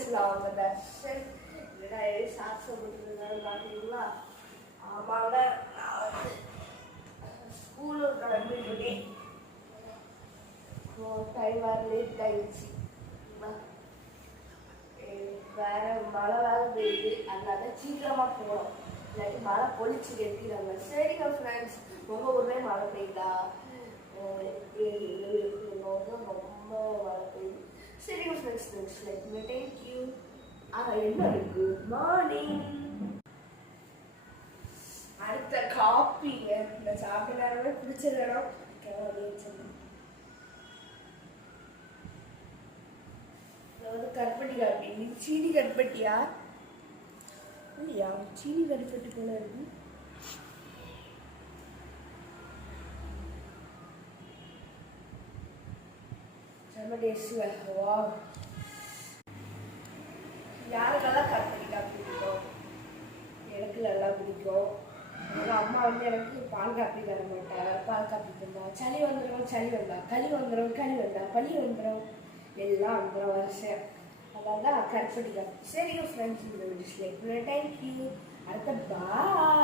ஃப்ரெண்ட்ஸ்லாம் அவங்க தர்ஷன் இல்லைனா சாக்ஸ் போட்டுருந்தாலும் பார்த்தீங்களா. ஆமாங்க, நான் வந்து ஸ்கூலுக்கு கிளம்பிட்டுட்டேன். டைம் வேறு லேட் ஆயிடுச்சு. வேற மழை வேறு பெய்யுது, அதனால சீக்கிரமாக போகணும், இல்லாட்டி மழை பொழிச்சு கட்டிடுறாங்க. சரிங்க ஃப்ரெண்ட்ஸ், உங்கள் ஊர்லேயே மழை பெய்யுதா? ரொம்ப மழை பெய்யுது. சரிங்க ஃப்ரெண்ட்ஸ், தேங்க்யூ. என்ன இருக்கு மார்னிங் அடுத்த காப்பிங்க. இந்த சாப்பிட்ட நேரமே பிடிச்சிடணும். கருப்பட்டி காப்பி. சீனி கருப்பட்டியா இல்லையா? சீனி கருப்பட்டி போல இருக்கு. செம்ம டேஸ்ட். வா, யாருக்கெல்லாம் கருப்பட்டி காப்பி பிடிக்கும்? எனக்கு நல்லா பிடிக்கும். எங்கள் அம்மா வந்து எனக்கு பால் காப்பி தர மாட்டாங்க. பால் காப்பி தந்தா சளி வந்துடும், சளி வந்தா களி வந்துடும், களி வந்தா பழி வந்துடும், எல்லாம் வந்துடும் வருஷம். அதான் கருப்பட்டி காப்பி. சரிங்க ஃப்ரெண்ட்ஸ், இந்த வீடியோஸ் லைக் பண்ணுங்க. தேங்க்யூ. அடுத்த பாய்.